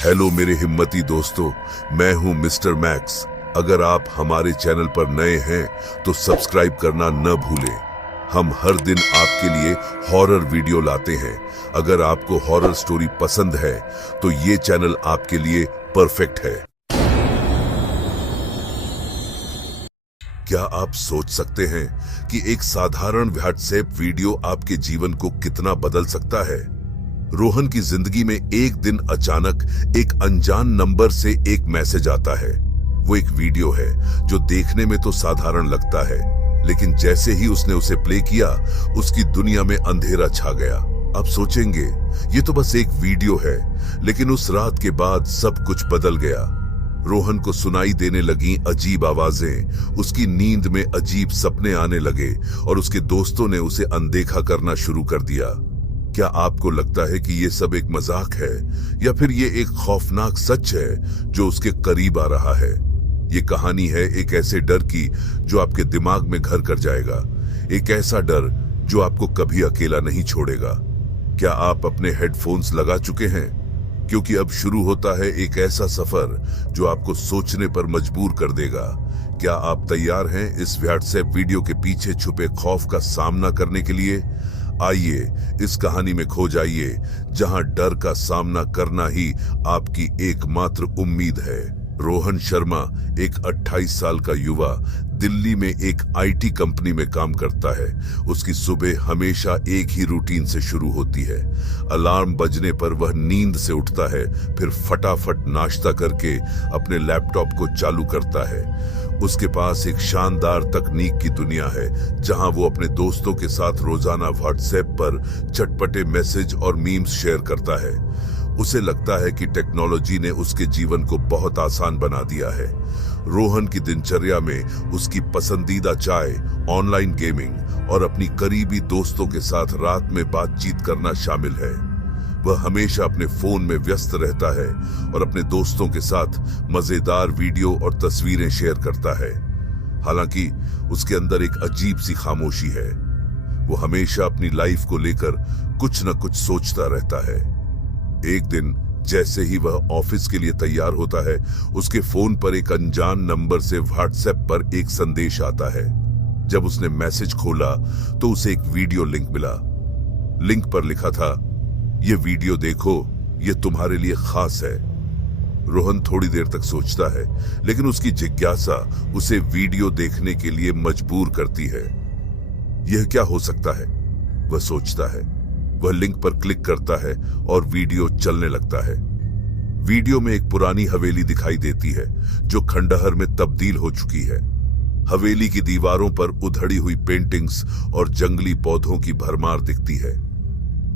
Hello मेरे हिम्मती दोस्तों, मैं हूं मिस्टर मैक्स। अगर आप हमारे चैनल पर नए हैं तो सब्सक्राइब करना न भूलें। हम हर दिन आपके लिए हॉरर वीडियो लाते हैं। अगर आपको हॉरर स्टोरी पसंद है तो ये चैनल आपके लिए परफेक्ट है। क्या आप सोच सकते हैं कि एक साधारण व्हाट्सएप वीडियो आपके जीवन को कितना बदल सकता है? रोहन की जिंदगी में एक दिन अचानक एक अनजान नंबर से एक मैसेज आता है। वो एक वीडियो है जो देखने में तो साधारण लगता है, लेकिन जैसे ही उसने उसे प्ले किया उसकी दुनिया में अंधेरा छा गया। आप सोचेंगे ये तो बस एक वीडियो है, लेकिन उस रात के बाद सब कुछ बदल गया। रोहन को सुनाई देने लगी अजीब आवाजें, उसकी नींद में अजीब सपने आने लगे और उसके दोस्तों ने उसे अनदेखा करना शुरू कर दिया। क्या आपको लगता है कि ये सब एक मजाक है या फिर ये एक खौफनाक सच है जो उसके करीब आ रहा है? ये कहानी है एक ऐसे डर की जो आपके दिमाग में घर कर जाएगा, एक ऐसा डर जो आपको कभी अकेला नहीं छोड़ेगा। क्या आप अपने हेडफोन्स लगा चुके हैं? क्योंकि अब शुरू होता है एक ऐसा सफर जो आपको सोचने पर मजबूर कर देगा। क्या आप तैयार हैं इस व्हाट्सएप वीडियो के पीछे छुपे खौफ का सामना करने के लिए? आइए इस कहानी में खो जाइए जहां डर का सामना करना ही आपकी एकमात्र उम्मीद है। रोहन शर्मा एक 28 साल का युवा दिल्ली में एक आईटी कंपनी में काम करता है। उसकी सुबह हमेशा एक ही रूटीन से शुरू होती है। अलार्म बजने पर वह नींद से उठता है, फिर फटाफट नाश्ता करके अपने लैपटॉप को चालू करता है। उसके पास एक शानदार तकनीक की दुनिया है जहां वो अपने दोस्तों के साथ रोजाना व्हाट्सएप पर चटपटे मैसेज और मीम्स शेयर करता है। उसे लगता है कि टेक्नोलॉजी ने उसके जीवन को बहुत आसान बना दिया है। रोहन की दिनचर्या में उसकी पसंदीदा चाय, ऑनलाइन गेमिंग और अपनी करीबी दोस्तों के साथ रात में बातचीत करना शामिल है। वह हमेशा अपने फोन में व्यस्त रहता है और अपने दोस्तों के साथ मजेदार वीडियो और तस्वीरें शेयर करता है। हालांकि उसके अंदर एक अजीब सी खामोशी है। वो हमेशा अपनी लाइफ को लेकर कुछ न कुछ सोचता रहता है। एक दिन जैसे ही वह ऑफिस के लिए तैयार होता है, उसके फोन पर एक अनजान नंबर से व्हाट्सएप पर एक संदेश आता है। जब उसने मैसेज खोला तो उसे एक वीडियो लिंक मिला। लिंक पर लिखा था, ये वीडियो देखो, ये तुम्हारे लिए खास है। रोहन थोड़ी देर तक सोचता है, लेकिन उसकी जिज्ञासा उसे वीडियो देखने के लिए मजबूर करती है। यह क्या हो सकता है? वह सोचता है। वह लिंक पर क्लिक करता है और वीडियो चलने लगता है। वीडियो में एक पुरानी हवेली दिखाई देती है जो खंडहर में तब्दील हो चुकी है। हवेली की दीवारों पर उधड़ी हुई पेंटिंग्स और जंगली पौधों की भरमार दिखती है।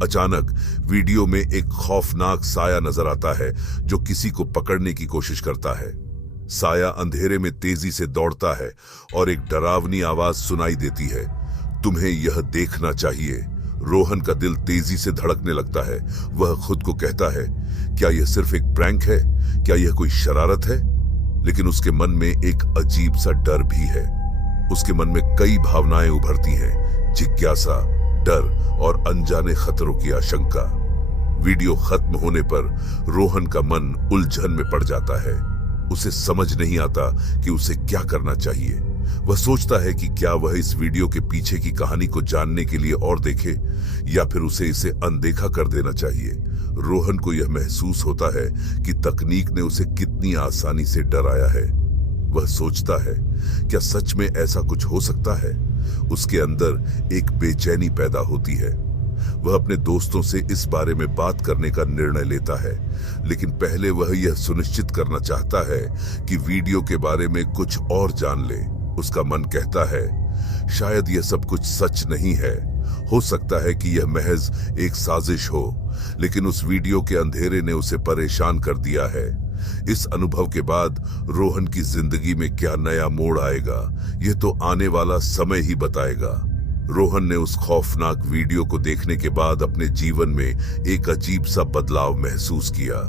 अचानक वीडियो में एक खौफनाक साया नजर आता है जो किसी को पकड़ने की कोशिश करता है। साया अंधेरे में तेजी से दौड़ता है और एक डरावनी आवाज सुनाई देती है, तुम्हें यह देखना चाहिए। रोहन का दिल तेजी से धड़कने लगता है। वह खुद को कहता है, क्या यह सिर्फ एक प्रैंक है? क्या यह कोई शरारत है? लेकिन उसके मन में एक अजीब सा डर भी है। उसके मन में कई भावनाएं उभरती हैं, जिज्ञासा, डर और अनजाने खतरों की आशंका। वीडियो खत्म होने पर रोहन का मन उलझन में पड़ जाता है। उसे समझ नहीं आता कि उसे क्या करना चाहिए। वह सोचता है कि क्या वह इस वीडियो के पीछे की कहानी को जानने के लिए और देखे या फिर उसे इसे अनदेखा कर देना चाहिए। रोहन को यह महसूस होता है कि तकनीक ने उसे कितनी आसानी से डराया है। वह सोचता है, क्या सच में ऐसा कुछ हो सकता है? उसके अंदर एक बेचैनी पैदा होती है। वह अपने दोस्तों से इस बारे में बात करने का निर्णय लेता है, लेकिन पहले वह यह सुनिश्चित करना चाहता है कि वीडियो के बारे में कुछ और जान ले। उसका मन कहता है, शायद यह सब कुछ सच नहीं है। हो सकता है कि यह महज एक साजिश हो, लेकिन उस वीडियो के अंधेरे ने उसे परेशान कर दिया है। इस अनुभव के बाद रोहन की जिंदगी में क्या नया मोड़ आएगा, यह तो आने वाला समय ही बताएगा। रोहन ने उस खौफनाक वीडियो को देखने के बाद अपने जीवन में एक अजीब सा बदलाव महसूस किया।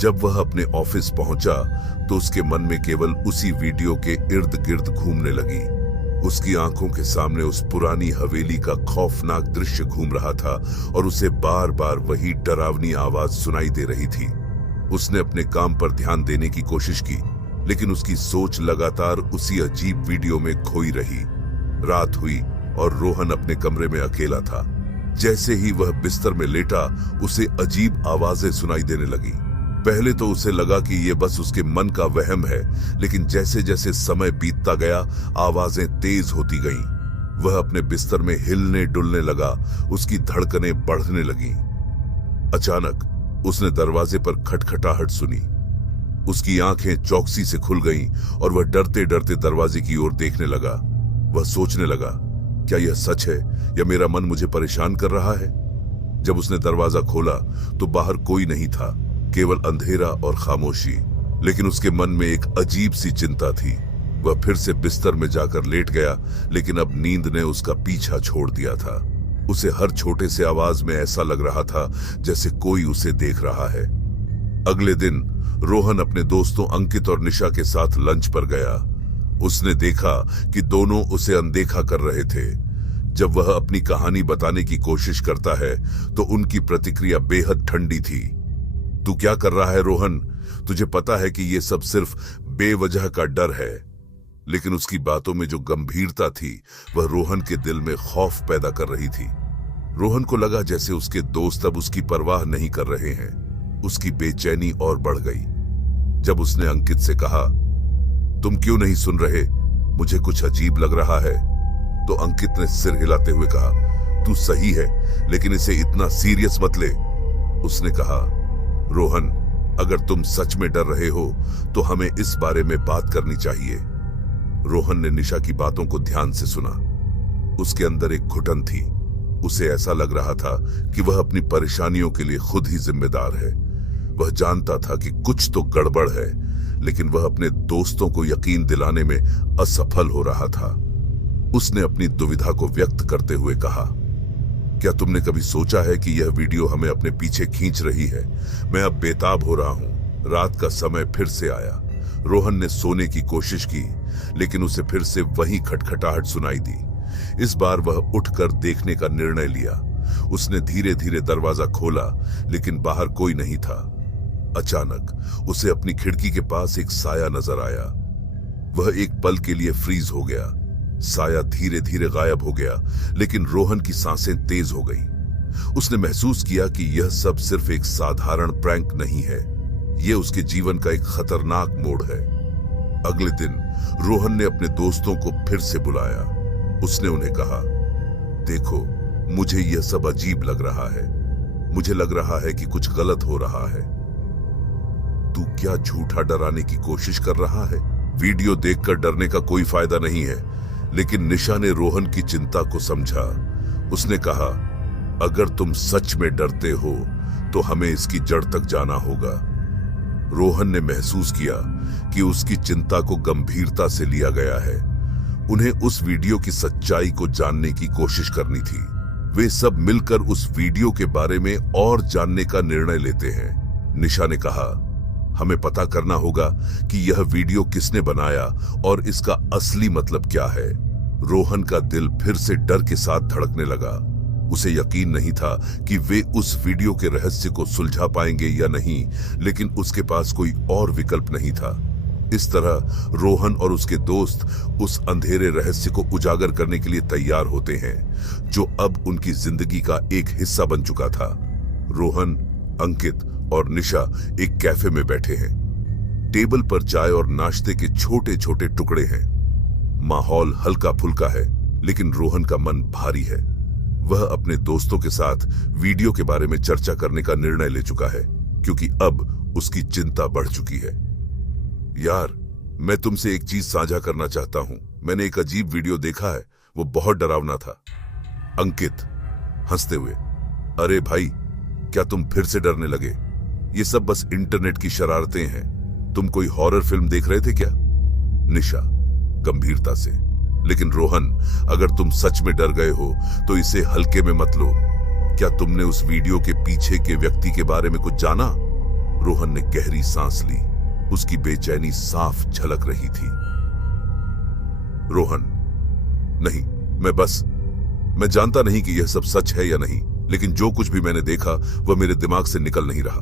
जब वह अपने ऑफिस पहुंचा तो उसके मन में केवल उसी वीडियो के इर्द गिर्द घूमने लगी। उसकी आंखों के सामने उस पुरानी हवेली का खौफनाक दृश्य घूम रहा था और उसे बार बार वही डरावनी आवाज सुनाई दे रही थी। उसने अपने काम पर ध्यान देने की कोशिश की, लेकिन उसकी सोच लगातार उसी अजीब वीडियो में खोई रही। रात हुई और रोहन अपने कमरे में अकेला था। जैसे ही वह बिस्तर में लेटा, उसे अजीब आवाजें सुनाई देने लगी। पहले तो उसे लगा कि यह बस उसके मन का वहम है, लेकिन जैसे जैसे समय बीतता गया, आवाजें तेज होती गईं। वह अपने बिस्तर में हिलने डुलने लगा, उसकी धड़कनें बढ़ने लगीं। अचानक उसने दरवाजे पर खटखटाहट सुनी। उसकी आंखें चौकसी से खुल गईं और वह डरते डरते दरवाजे की ओर देखने लगा। वह सोचने लगा, क्या यह सच है या मेरा मन मुझे परेशान कर रहा है? जब उसने दरवाजा खोला तो बाहर कोई नहीं था, केवल अंधेरा और खामोशी। लेकिन उसके मन में एक अजीब सी चिंता थी। वह फिर से बिस्तर में जाकर लेट गया, लेकिन अब नींद ने उसका पीछा छोड़ दिया था। उसे हर छोटे से आवाज में ऐसा लग रहा था जैसे कोई उसे देख रहा है। अगले दिन रोहन अपने दोस्तों अंकित और निशा के साथ लंच पर गया। उसने देखा कि दोनों उसे अनदेखा कर रहे थे। जब वह अपनी कहानी बताने की कोशिश करता है तो उनकी प्रतिक्रिया बेहद ठंडी थी। तू क्या कर रहा है रोहन? तुझे पता है कि यह सब सिर्फ बेवजह का डर है। लेकिन उसकी बातों में जो गंभीरता थी, वह रोहन के दिल में खौफ पैदा कर रही थी। रोहन को लगा जैसे उसके दोस्त अब उसकी परवाह नहीं कर रहे हैं। उसकी बेचैनी और बढ़ गई। जब उसने अंकित से कहा, तुम क्यों नहीं सुन रहे? मुझे कुछ अजीब लग रहा है। तो अंकित ने सिर हिलाते हुए कहा, तू सही है, लेकिन इसे इतना सीरियस मत ले। उसने कहा, रोहन, अगर तुम सच में डर रहे हो तो हमें इस बारे में बात करनी चाहिए। रोहन ने निशा की बातों को ध्यान से सुना। उसके अंदर एक घुटन थी। उसे ऐसा लग रहा था कि वह अपनी परेशानियों के लिए खुद ही जिम्मेदार है। वह जानता था कि कुछ तो गड़बड़ है, लेकिन वह अपने दोस्तों को यकीन दिलाने में असफल हो रहा था। उसने अपनी दुविधा को व्यक्त करते हुए कहा, क्या तुमने कभी सोचा है कि यह वीडियो हमें अपने पीछे खींच रही है? मैं अब बेताब हो रहा हूं। रात का समय फिर से आया। रोहन ने सोने की कोशिश की, लेकिन उसे फिर से वही खटखटाहट सुनाई दी। इस बार वह उठकर देखने का निर्णय लिया। उसने धीरे धीरे दरवाजा खोला, लेकिन बाहर कोई नहीं था। अचानक उसे अपनी खिड़की के पास एक साया नजर आया। वह एक पल के लिए फ्रीज हो गया। साया धीरे धीरे गायब हो गया, लेकिन रोहन की सांसें तेज हो गईं। उसने महसूस किया कि यह सब सिर्फ एक साधारण प्रैंक नहीं है, यह उसके जीवन का एक खतरनाक मोड़ है। अगले दिन रोहन ने अपने दोस्तों को फिर से बुलाया। उसने उन्हें कहा, देखो, मुझे यह सब अजीब लग रहा है। मुझे लग रहा है कि कुछ गलत हो रहा है। तू क्या झूठा डराने की कोशिश कर रहा है? वीडियो देखकर डरने का कोई फायदा नहीं है। लेकिन निशा ने रोहन की चिंता को समझा। उसने कहा, अगर तुम सच में डरते हो तो हमें इसकी जड़ तक जाना होगा। रोहन ने महसूस किया कि उसकी चिंता को गंभीरता से लिया गया है। उन्हें उस वीडियो की सच्चाई को जानने की कोशिश करनी थी। वे सब मिलकर उस वीडियो के बारे में और जानने का निर्णय लेते हैं। निशा ने कहा, हमें पता करना होगा कि यह वीडियो किसने बनाया और इसका असली मतलब क्या है। रोहन का दिल फिर से डर के साथ धड़कने लगा। उसे यकीन नहीं था कि वे उस वीडियो के रहस्य को सुलझा पाएंगे या नहीं, लेकिन उसके पास कोई और विकल्प नहीं था। इस तरह रोहन और उसके दोस्त उस अंधेरे रहस्य को उजागर करने के लिए तैयार होते हैं, जो अब उनकी जिंदगी का एक हिस्सा बन चुका था। रोहन, अंकित और निशा एक कैफे में बैठे हैं। टेबल पर चाय और नाश्ते के छोटे छोटे टुकड़े हैं। माहौल हल्का फुल्का है, लेकिन रोहन का मन भारी है। वह अपने दोस्तों के साथ वीडियो के बारे में चर्चा करने का निर्णय ले चुका है, क्योंकि अब उसकी चिंता बढ़ चुकी है। यार, मैं तुमसे एक चीज साझा करना चाहता हूं। मैंने एक अजीब वीडियो देखा है, वो बहुत डरावना था। अंकित हंसते हुए, अरे भाई, क्या तुम फिर से डरने लगे? ये सब बस इंटरनेट की शरारतें हैं। तुम कोई हॉरर फिल्म देख रहे थे क्या? निशा गंभीरता से, लेकिन रोहन, अगर तुम सच में डर गए हो तो इसे हल्के में मत लो। क्या तुमने उस वीडियो के पीछे के व्यक्ति के बारे में कुछ जाना? रोहन ने गहरी सांस ली। उसकी बेचैनी साफ झलक रही थी। रोहन, नहीं, मैं जानता नहीं कि यह सब सच है या नहीं, लेकिन जो कुछ भी मैंने देखा वह मेरे दिमाग से निकल नहीं रहा।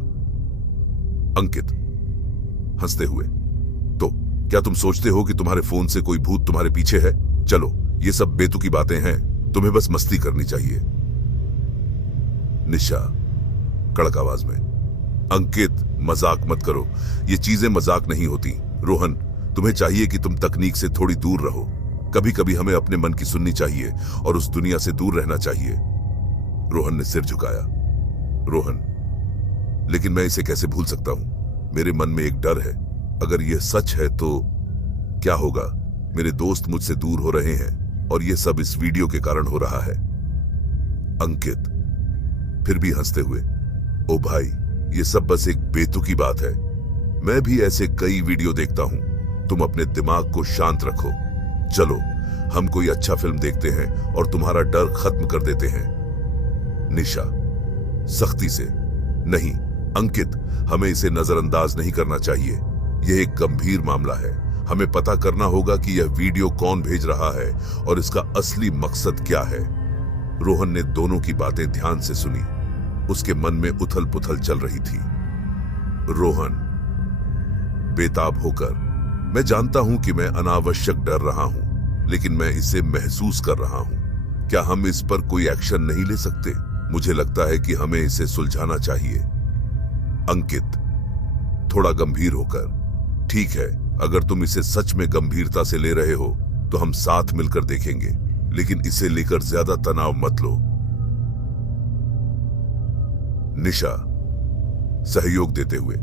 अंकित हंसते हुए, तो क्या तुम सोचते हो कि तुम्हारे फोन से कोई भूत तुम्हारे पीछे है? चलो, ये सब बेतुकी बातें हैं, तुम्हें बस मस्ती करनी चाहिए। निशा कड़क आवाज में, अंकित मजाक मत करो, ये चीजें मजाक नहीं होती। रोहन, तुम्हें चाहिए कि तुम तकनीक से थोड़ी दूर रहो। कभी कभी हमें अपने मन की सुननी चाहिए और उस दुनिया से दूर रहना चाहिए। रोहन ने सिर झुकाया। रोहन, लेकिन मैं इसे कैसे भूल सकता हूं? मेरे मन में एक डर है। अगर यह सच है तो क्या होगा? मेरे दोस्त मुझसे दूर हो रहे हैं और यह सब इस वीडियो के कारण हो रहा है। अंकित फिर भी हंसते हुए, ओ भाई, ये सब बस एक बेतुकी बात है। मैं भी ऐसे कई वीडियो देखता हूं। तुम अपने दिमाग को शांत रखो। चलो, हम कोई अच्छा फिल्म देखते हैं और तुम्हारा डर खत्म कर देते हैं। निशा सख्ती से, नहीं अंकित, हमें इसे नजरअंदाज नहीं करना चाहिए। यह एक गंभीर मामला है। हमें पता करना होगा कि यह वीडियो कौन भेज रहा है और इसका असली मकसद क्या है। रोहन ने दोनों की बातें ध्यान से सुनी। उसके मन में उथल पुथल चल रही थी। रोहन बेताब होकर, मैं जानता हूं कि मैं अनावश्यक डर रहा हूं, लेकिन मैं इसे महसूस कर रहा हूं। क्या हम इस पर कोई एक्शन नहीं ले सकते? मुझे लगता है कि हमें इसे सुलझाना चाहिए। अंकित थोड़ा गंभीर होकर, ठीक है, अगर तुम इसे सच में गंभीरता से ले रहे हो तो हम साथ मिलकर देखेंगे, लेकिन इसे लेकर ज्यादा तनाव मत लो। निशा सहयोग देते हुए,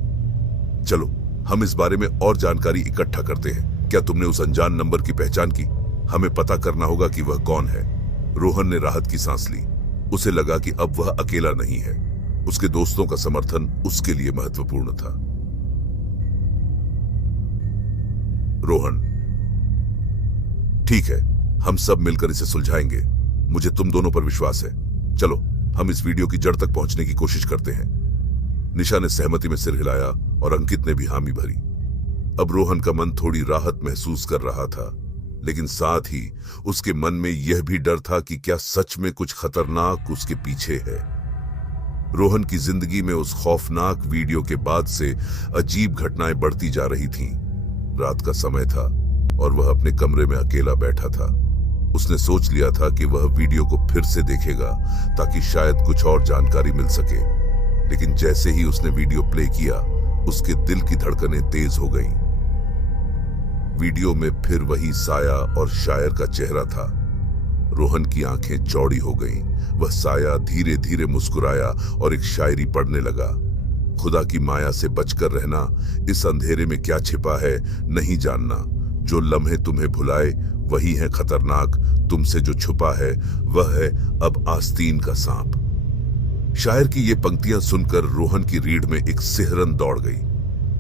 चलो हम इस बारे में और जानकारी इकट्ठा करते हैं। क्या तुमने उस अनजान नंबर की पहचान की? हमें पता करना होगा कि वह कौन है। रोहन ने राहत की सांस ली। उसे लगा कि अब वह अकेला नहीं है। उसके दोस्तों का समर्थन उसके लिए महत्वपूर्ण था। रोहन, ठीक है, हम सब मिलकर इसे सुलझाएंगे। मुझे तुम दोनों पर विश्वास है। चलो, हम इस वीडियो की जड़ तक पहुंचने की कोशिश करते हैं। निशा ने सहमति में सिर हिलाया और अंकित ने भी हामी भरी। अब रोहन का मन थोड़ी राहत महसूस कर रहा था, लेकिन साथ ही उसके मन में यह भी डर था कि क्या सच में कुछ खतरनाक उसके पीछे है। रोहन की जिंदगी में उस खौफनाक वीडियो के बाद से अजीब घटनाएं बढ़ती जा रही थीं। रात का समय था और वह अपने कमरे में अकेला बैठा था। उसने सोच लिया था कि वह वीडियो को फिर से देखेगा ताकि शायद कुछ और जानकारी मिल सके, लेकिन जैसे ही उसने वीडियो प्ले किया, उसके दिल की धड़कनें तेज हो गईं। वीडियो में फिर वही साया और शायर का चेहरा था। रोहन की आंखें चौड़ी हो गईं। वह साया धीरे धीरे मुस्कुराया और एक शायरी पढ़ने लगा। खुदा की माया से बचकर रहना, इस अंधेरे में क्या छिपा है नहीं जानना। जो लम्हे तुम्हें भुलाए वही है खतरनाक, तुमसे जो छुपा है वह है अब आस्तीन का सांप। शायर की ये पंक्तियां सुनकर रोहन की रीढ़ में एक सिहरन दौड़ गई।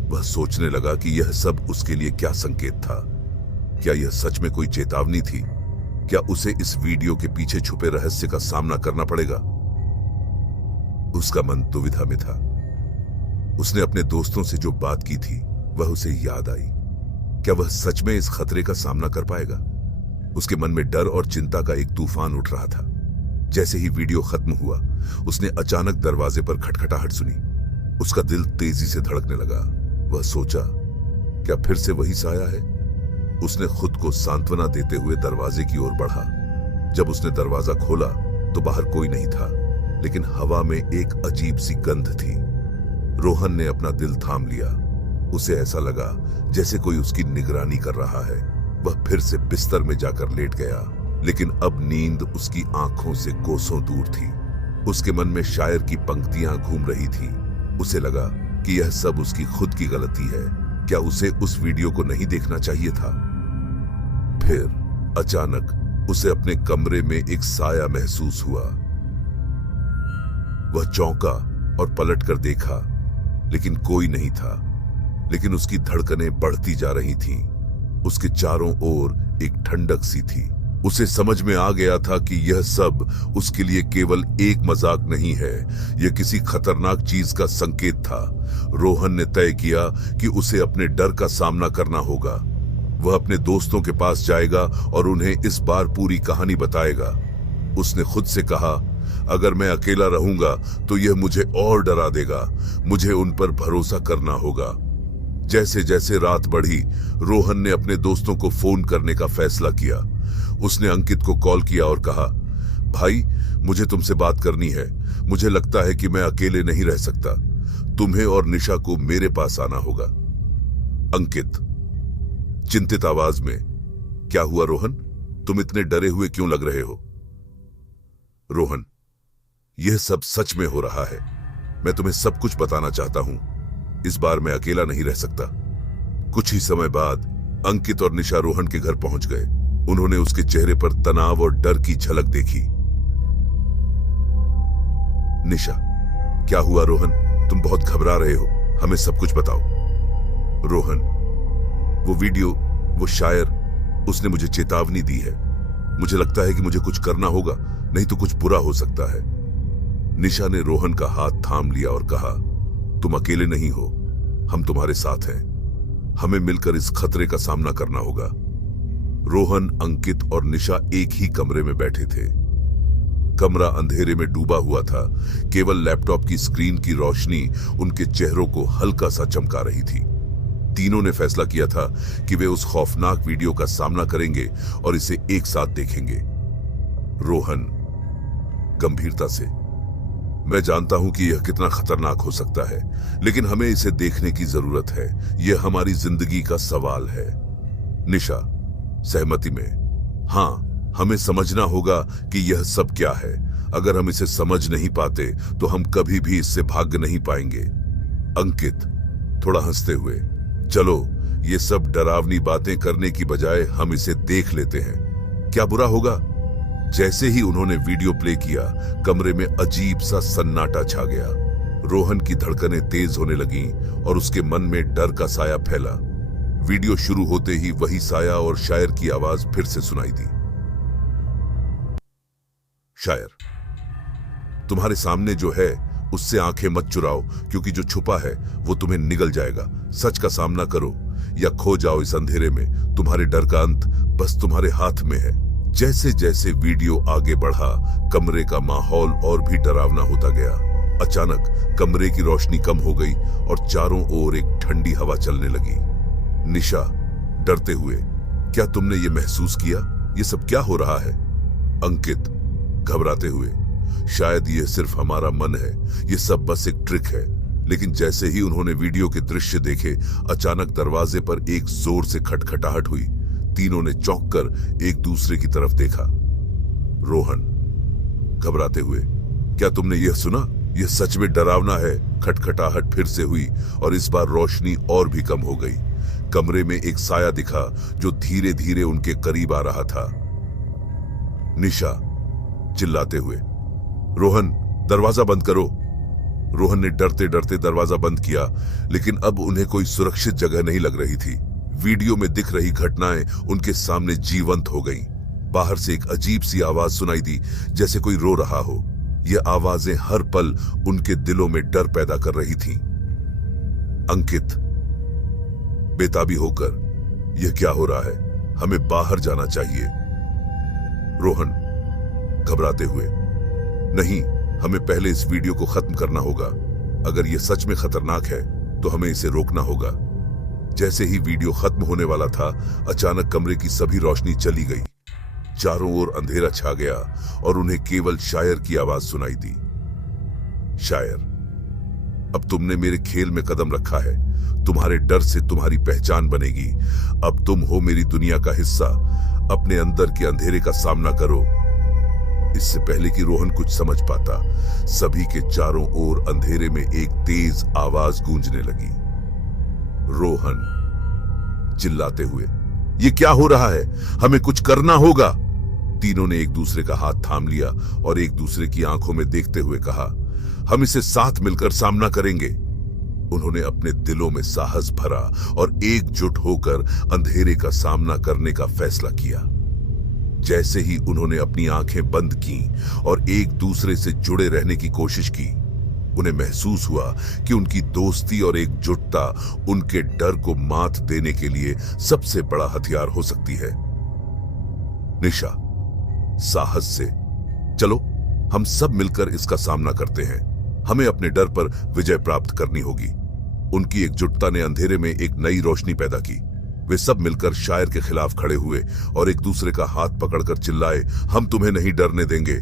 वह सोचने लगा कि यह सब उसके लिए क्या संकेत था। क्या यह सच में कोई चेतावनी थी? क्या उसे इस वीडियो के पीछे छुपे रहस्य का सामना करना पड़ेगा? उसका मन दुविधा में था। उसने अपने दोस्तों से जो बात की थी वह उसे याद आई। क्या वह सच में इस खतरे का सामना कर पाएगा? उसके मन में डर और चिंता का एक तूफान उठ रहा था। जैसे ही वीडियो खत्म हुआ, उसने अचानक दरवाजे पर खटखटाहट सुनी। उसका दिल तेजी से धड़कने लगा। वह सोचा, क्या फिर से वही साया है? उसने खुद को सांत्वना देते हुए दरवाजे की ओर बढ़ा। जब उसने दरवाजा खोला तो बाहर कोई नहीं था, लेकिन हवा में एक अजीब सी गंध थी। रोहन ने अपना दिल थाम लिया। उसे ऐसा लगा जैसे कोई उसकी निगरानी कर रहा है। वह फिर से बिस्तर में जाकर लेट गया, लेकिन अब नींद उसकी आंखों से कोसों दूर थी। उसके मन में शायर की पंक्तियां घूम रही थी। उसे लगा कि यह सब उसकी खुद की गलती है। क्या उसे उस वीडियो को नहीं देखना चाहिए था? फिर अचानक उसे अपने कमरे में एक साया महसूस हुआ। वह चौंका और पलटकर देखा, लेकिन कोई नहीं था। लेकिन उसकी धड़कनें बढ़ती जा रही थीं। उसके चारों ओर एक ठंडक सी थी। उसे समझ में आ गया था कि यह सब उसके लिए केवल एक मजाक नहीं है, यह किसी खतरनाक चीज का संकेत था। रोहन ने तय किया कि उसे अपने डर का सामना करना होगा। वह अपने दोस्तों के पास जाएगा और उन्हें इस बार पूरी कहानी बताएगा। उसने खुद से कहा, अगर मैं अकेला रहूंगा तो यह मुझे और डरा देगा। मुझे उन पर भरोसा करना होगा। जैसे जैसे रात बढ़ी, रोहन ने अपने दोस्तों को फोन करने का फैसला किया। उसने अंकित को कॉल किया और कहा, भाई मुझे तुमसे बात करनी है। मुझे लगता है कि मैं अकेले नहीं रह सकता। तुम्हें और निशा को मेरे पास आना होगा। अंकित चिंतित आवाज में, क्या हुआ रोहन? तुम इतने डरे हुए क्यों लग रहे हो? रोहन, यह सब सच में हो रहा है। मैं तुम्हें सब कुछ बताना चाहता हूं। इस बार मैं अकेला नहीं रह सकता। कुछ ही समय बाद अंकित और निशा रोहन के घर पहुंच गए। उन्होंने उसके चेहरे पर तनाव और डर की झलक देखी। निशा, क्या हुआ रोहन? तुम बहुत घबरा रहे हो। हमें सब कुछ बताओ। रोहन, वो वीडियो, वो शायर, उसने मुझे चेतावनी दी है। मुझे लगता है कि मुझे कुछ करना होगा, नहीं तो कुछ बुरा हो सकता है। निशा ने रोहन का हाथ थाम लिया और कहा, तुम अकेले नहीं हो, हम तुम्हारे साथ हैं। हमें मिलकर इस खतरे का सामना करना होगा। रोहन, अंकित और निशा एक ही कमरे में बैठे थे। कमरा अंधेरे में डूबा हुआ था। केवल लैपटॉप की स्क्रीन की रोशनी उनके चेहरों को हल्का सा चमका रही थी। तीनों ने फैसला किया था कि वे उस खौफनाक वीडियो का सामना करेंगे और इसे एक साथ देखेंगे। रोहन गंभीरता से, मैं जानता हूं कि यह कितना खतरनाक हो सकता है, लेकिन हमें इसे देखने की जरूरत है। यह हमारी जिंदगी का सवाल है। निशा सहमति में, हां, हमें समझना होगा कि यह सब क्या है। अगर हम इसे समझ नहीं पाते तो हम कभी भी इससे भाग नहीं पाएंगे। अंकित थोड़ा हंसते हुए, चलो ये सब डरावनी बातें करने की बजाय हम इसे देख लेते हैं। क्या बुरा होगा? जैसे ही उन्होंने वीडियो प्ले किया, कमरे में अजीब सा सन्नाटा छा गया। रोहन की धड़कनें तेज होने लगीं और उसके मन में डर का साया फैला। वीडियो शुरू होते ही वही साया और शायर की आवाज फिर से सुनाई दी। शायर, तुम्हारे सामने जो है उससे आंखें मत चुराओ, क्योंकि जो छुपा है वो तुम्हें निगल जाएगा। सच का सामना करो या खो जाओ इस अंधेरे में। तुम्हारे डर का अंत बस तुम्हारे हाथ में है। जैसे जैसे वीडियो आगे बढ़ा, कमरे का माहौल और भी डरावना होता गया। अचानक कमरे की रोशनी कम हो गई और चारों ओर एक ठंडी हवा चलने लगी। निशा डरते हुए, क्या तुमने ये महसूस किया? ये सब क्या हो रहा है? अंकित घबराते हुए, शायद ये सिर्फ हमारा मन है, ये सब बस एक ट्रिक है। लेकिन जैसे ही उन्होंने वीडियो के दृश्य देखे, अचानक दरवाजे पर एक जोर से खटखटाहट हुई। तीनों ने चौंक कर एक दूसरे की तरफ देखा। रोहन घबराते हुए, क्या तुमने यह सुना? यह सच में डरावना है। खटखटाहट फिर से हुई और इस बार रोशनी और भी कम हो गई। कमरे में एक साया दिखा जो धीरे धीरे उनके करीब आ रहा था। निशा चिल्लाते हुए, रोहन दरवाजा बंद करो। रोहन ने डरते डरते दरवाजा बंद किया, लेकिन अब उन्हें कोई सुरक्षित जगह नहीं लग रही थी। वीडियो में दिख रही घटनाएं उनके सामने जीवंत हो गईं। बाहर से एक अजीब सी आवाज सुनाई दी, जैसे कोई रो रहा हो। ये आवाजें हर पल उनके दिलों में डर पैदा कर रही थीं। अंकित बेताबी होकर, यह क्या हो रहा है? हमें बाहर जाना चाहिए। रोहन घबराते हुए, नहीं, हमें पहले इस वीडियो को खत्म करना होगा। अगर यह सच में खतरनाक है तो हमें इसे रोकना होगा। जैसे ही वीडियो खत्म होने वाला था, अचानक कमरे की सभी रोशनी चली गई। चारों ओर अंधेरा छा गया और उन्हें केवल शायर की आवाज सुनाई दी। शायर, अब तुमने मेरे खेल में कदम रखा है। तुम्हारे डर से तुम्हारी पहचान बनेगी। अब तुम हो मेरी दुनिया का हिस्सा। अपने अंदर के अंधेरे का सामना करो। इससे पहले कि रोहन कुछ समझ पाता, सभी के चारों ओर अंधेरे में एक तेज आवाज गूंजने लगी। रोहन चिल्लाते हुए, ये क्या हो रहा है? हमें कुछ करना होगा। तीनों ने एक दूसरे का हाथ थाम लिया और एक दूसरे की आंखों में देखते हुए कहा, हम इसे साथ मिलकर सामना करेंगे। उन्होंने अपने दिलों में साहस भरा और एकजुट होकर अंधेरे का सामना करने का फैसला किया। जैसे ही उन्होंने अपनी आंखें बंद की और एक दूसरे से जुड़े रहने की कोशिश की, उन्हें महसूस हुआ कि उनकी दोस्ती और एकजुटता उनके डर को मात देने के लिए सबसे बड़ा हथियार हो सकती है। निशा साहस से, चलो हम सब मिलकर इसका सामना करते हैं। हमें अपने डर पर विजय प्राप्त करनी होगी। उनकी एकजुटता ने अंधेरे में एक नई रोशनी पैदा की। वे सब मिलकर शायर के खिलाफ खड़े हुए और एक दूसरे का हाथ पकड़कर चिल्लाए, हम तुम्हें नहीं डरने देंगे।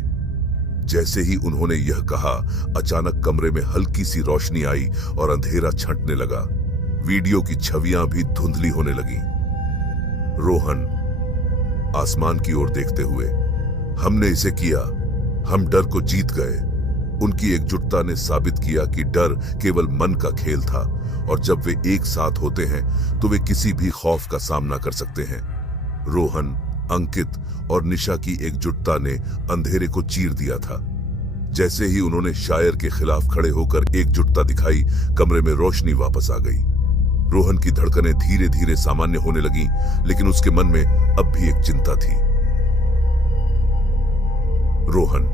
जैसे ही उन्होंने यह कहा, अचानक कमरे में हल्की सी रोशनी आई और अंधेरा छंटने लगा। वीडियो की छवियां भी धुंधली होने लगी। रोहन आसमान की ओर देखते हुए, हमने इसे किया, हम डर को जीत गए। उनकी एकजुटता ने साबित किया कि डर केवल मन का खेल था और जब वे एक साथ होते हैं तो वे किसी भी खौफ का सामना कर सकते हैं। रोहन, अंकित और निशा की एकजुटता ने अंधेरे को चीर दिया था। जैसे ही उन्होंने शायर के खिलाफ खड़े होकर एकजुटता दिखाई, कमरे में रोशनी वापस आ गई। रोहन की धड़कनें धीरे धीरे सामान्य होने लगीं, लेकिन उसके मन में अब भी एक चिंता थी। रोहन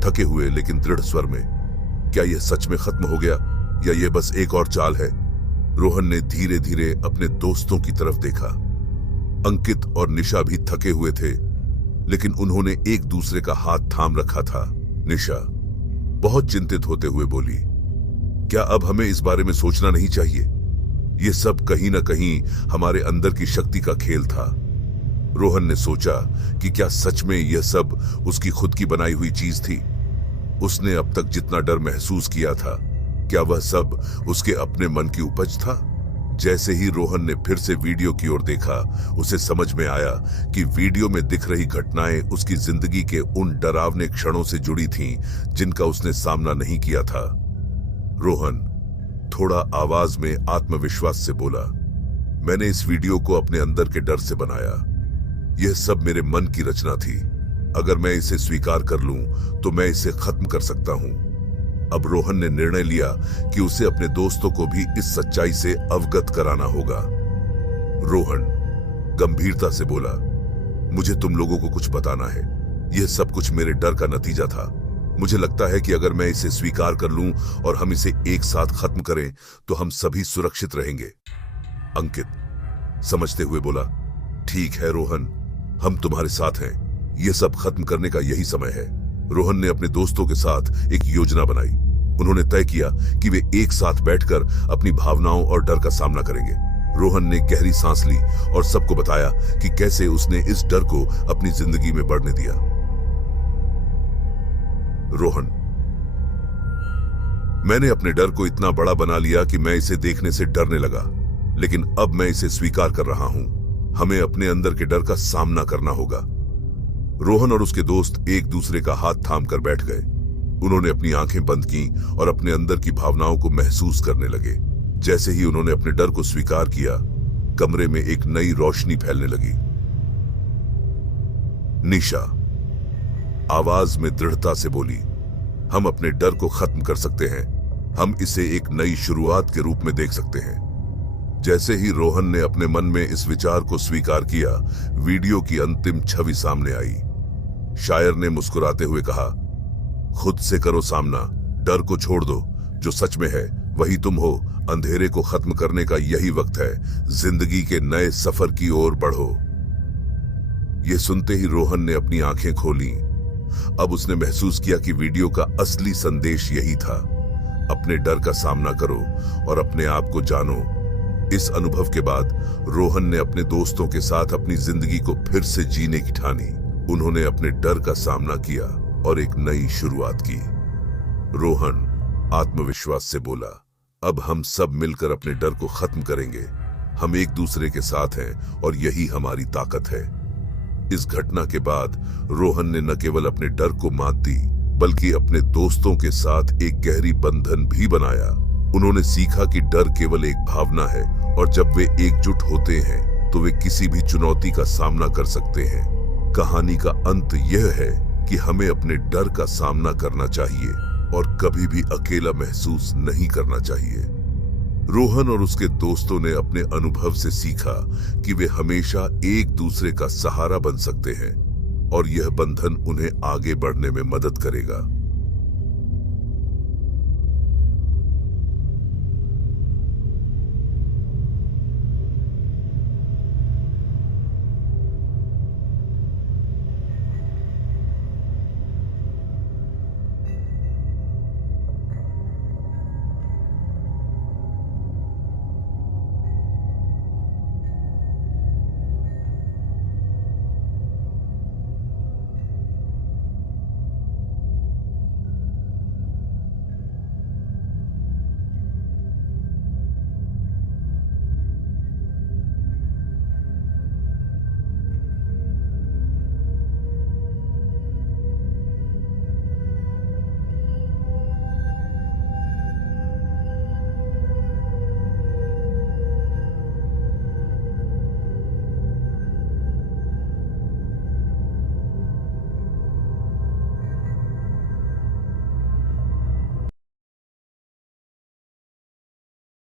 थके हुए लेकिन दृढ़ स्वर में, क्या यह सच में खत्म हो गया या यह बस एक और चाल है? रोहन ने धीरे धीरे अपने दोस्तों की तरफ देखा। अंकित और निशा भी थके हुए थे, लेकिन उन्होंने एक दूसरे का हाथ थाम रखा था। निशा बहुत चिंतित होते हुए बोली, क्या अब हमें इस बारे में सोचना नहीं चाहिए? यह सब कहीं ना कहीं हमारे अंदर की शक्ति का खेल था। रोहन ने सोचा कि क्या सच में यह सब उसकी खुद की बनाई हुई चीज थी? उसने अब तक जितना डर महसूस किया था, क्या वह सब उसके अपने मन की उपज था? जैसे ही रोहन ने फिर से वीडियो की ओर देखा, उसे समझ में आया कि वीडियो में दिख रही घटनाएं उसकी जिंदगी के उन डरावने क्षणों से जुड़ी थीं जिनका उसने सामना नहीं किया था। रोहन थोड़ा आवाज में आत्मविश्वास से बोला, मैंने इस वीडियो को अपने अंदर के डर से बनाया। यह सब मेरे मन की रचना थी। अगर मैं इसे स्वीकार कर लूं तो मैं इसे खत्म कर सकता हूं। अब रोहन ने निर्णय लिया कि उसे अपने दोस्तों को भी इस सच्चाई से अवगत कराना होगा। रोहन गंभीरता से बोला, मुझे तुम लोगों को कुछ बताना है। यह सब कुछ मेरे डर का नतीजा था। मुझे लगता है कि अगर मैं इसे स्वीकार कर लूं और हम इसे एक साथ खत्म करें तो हम सभी सुरक्षित रहेंगे। अंकित समझते हुए बोला, ठीक है रोहन, हम तुम्हारे साथ हैं। यह सब खत्म करने का यही समय है। रोहन ने अपने दोस्तों के साथ एक योजना बनाई। उन्होंने तय किया कि वे एक साथ बैठकर अपनी भावनाओं और डर का सामना करेंगे। रोहन ने गहरी सांस ली और सबको बताया कि कैसे उसने इस डर को अपनी जिंदगी में बढ़ने दिया। रोहन, मैंने अपने डर को इतना बड़ा बना लिया कि मैं इसे देखने से डरने लगा, लेकिन अब मैं इसे स्वीकार कर रहा हूं। हमें अपने अंदर के डर का सामना करना होगा। रोहन और उसके दोस्त एक दूसरे का हाथ थामकर बैठ गए। उन्होंने अपनी आंखें बंद की और अपने अंदर की भावनाओं को महसूस करने लगे। जैसे ही उन्होंने अपने डर को स्वीकार किया, कमरे में एक नई रोशनी फैलने लगी। निशा आवाज में दृढ़ता से बोली, हम अपने डर को खत्म कर सकते हैं। हम इसे एक नई शुरुआत के रूप में देख सकते हैं। जैसे ही रोहन ने अपने मन में इस विचार को स्वीकार किया, वीडियो की अंतिम छवि सामने आई। शायर ने मुस्कुराते हुए कहा, खुद से करो सामना, डर को छोड़ दो, जो सच में है वही तुम हो। अंधेरे को खत्म करने का यही वक्त है। जिंदगी के नए सफर की ओर बढ़ो। यह सुनते ही रोहन ने अपनी आंखें खोली। अब उसने महसूस किया कि वीडियो का असली संदेश यही था, अपने डर का सामना करो और अपने आप को जानो। इस अनुभव के बाद रोहन ने अपने दोस्तों के साथ अपनी जिंदगी को फिर से जीने की ठानी। उन्होंने अपने डर का सामना किया और एक नई शुरुआत की। रोहन आत्मविश्वास से बोला, अब हम सब मिलकर अपने डर को खत्म करेंगे। हम एक दूसरे के साथ हैं और यही हमारी ताकत है। इस घटना के बाद रोहन ने न केवल अपने डर को मात दी, बल्कि अपने दोस्तों के साथ एक गहरी बंधन भी बनाया। उन्होंने सीखा कि डर केवल एक भावना है और जब वे एकजुट होते हैं तो वे किसी भी चुनौती का सामना कर सकते हैं। कहानी का अंत यह है कि हमें अपने डर का सामना करना चाहिए और कभी भी अकेला महसूस नहीं करना चाहिए। रोहन और उसके दोस्तों ने अपने अनुभव से सीखा कि वे हमेशा एक दूसरे का सहारा बन सकते हैं और यह बंधन उन्हें आगे बढ़ने में मदद करेगा।